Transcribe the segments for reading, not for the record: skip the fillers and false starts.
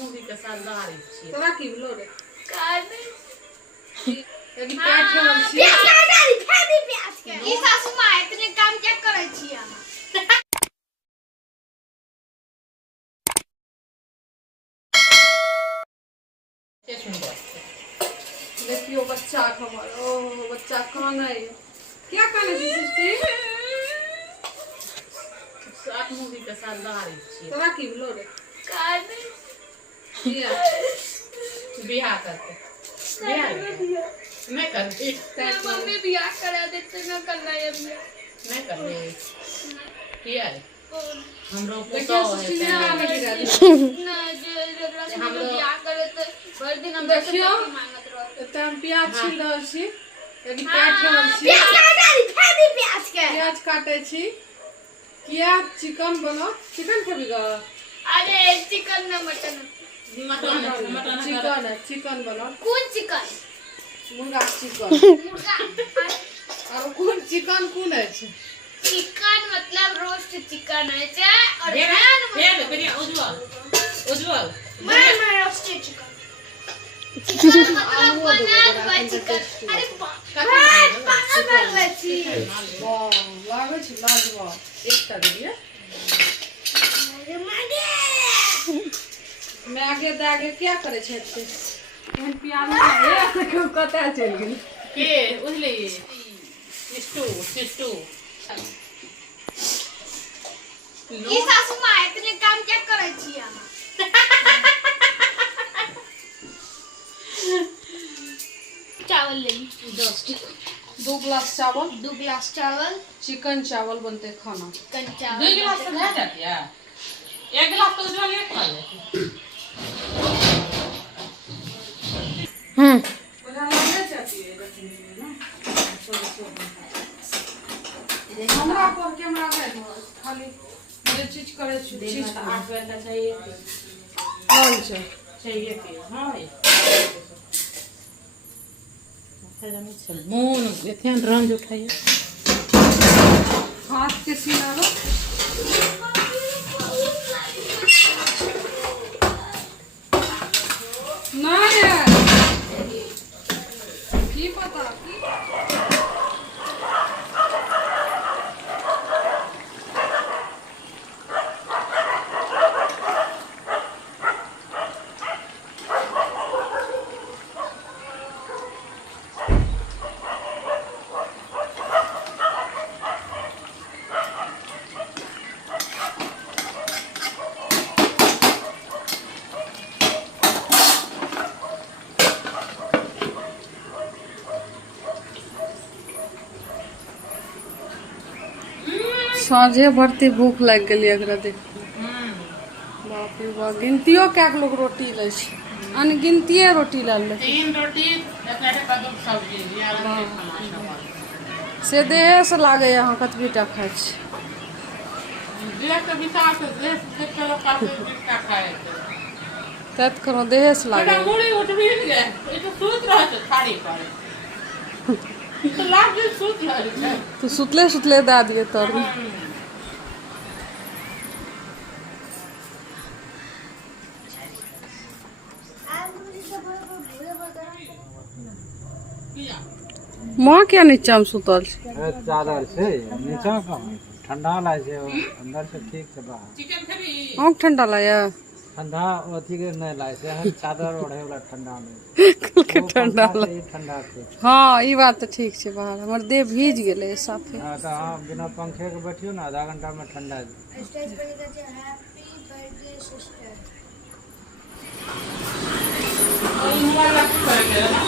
movie के साथ दारी छी तोरा की बोलो रे काट यदि काट के हम छी प्याज काटी फेदी प्याज के ई सासू मां इतने काम क्या करै छी हम के सुंदर देखियो बच्चा हमर ओ बच्चा कानै है क्या कानै छी सृष्टि साथ मूवी के साथ दारी छी तोरा की बोलो रे काट किया बियाह करते बियाह मैं करती मम्मी बियाह करा देते ना करना है अभी मैं कर ले किया रे हमरो देखियो पुतो सृष्टि है ने आगे गिरा दी ना जरा से बियाह करे तो भर दिन हम देखियो मांगत रहो त हम प्याज छील रहल छी यदि काट के हम छी प्याज काटी फेदी प्याज के प्याज काटे छी किया चिकन बनो चिकन खेबी ग अरे चिकन ना मटन मटन चिकन बनो कौन चिकन मुर्गा चिकन मुर्गा और कौन चिकन कौन है छे चिकन मतलब रोस्ट चिकन है छे और भेड़ मैन भेड़ बढ़िया उज्जवल रोस्ट चिकन चिकन मतलब बनाल हुआ चिकन अरे पागल बनबै छी वाह लागे छै लाजवाब एकटा दिए अरे मागे मैगे दागे क्या करे छै एते एहन प्याज है देखो कतै चल गेल के उजले स्टू ई सासू मां इतने काम क्या करै छी हम चावल ले ली 2 गिलास चावल 2 गिलास चावल चिकन चावल बनते खाना चिकन 2 चावल गिलास से भर जाती है 1 गिलास तो उज्जवल एक खा ले ओना लागे चाहती है ना हमरा पर कैमरा है खाली ये चीज करे छी चीज 8 घंटा चाहिए कौन छै चाहिए कि हां मोन एथन रंज उठाइए हाथ के सीना लो नहीं की पता साँझे भरती भूख लग गई एकरा देख बाप रे बाप गिनतियो क्या लोग रोटी ले छै अनगिनतिये रोटी ला ले 3 रोटी एकटा कदम सब्जी या खाना से देहे से लागे यहाँ कतबीटा खाइ छी देह के विकास देह के लोग काफी का खाए तत करो देहे से लागे बेटा मुड़ी उठबी गए ये तो सूत रह छ थारी पर तो लाग जे सूत रह छै तू सुतले सुतले दा दिए तोर माँ क्या नीचा में सुतल छै चादर से नीचा का ठंडा लागे छै अंदर से ठीक से बाहर चिकन खरी आँख ठंडा लाया ठंडा अथी के नहीं लागे छै हम चादर ओढ़े वाला ठंडा में कल के ठंडा ला ठंडा से हाँ ये बात तो ठीक है बाहर हमर देह भीज गेले साफे हां तो हां बिना पंखे के बैठियो ना आधा घंटा में ठंडा स्टेज पे लिखा है हैप्पी बर्थडे सिस्टर और मोबाइल रख करके ना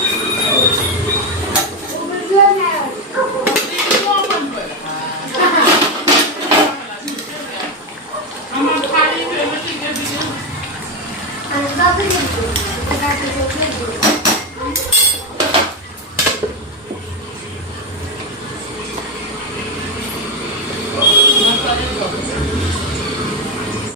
हम खाली में मछली के वीडियो and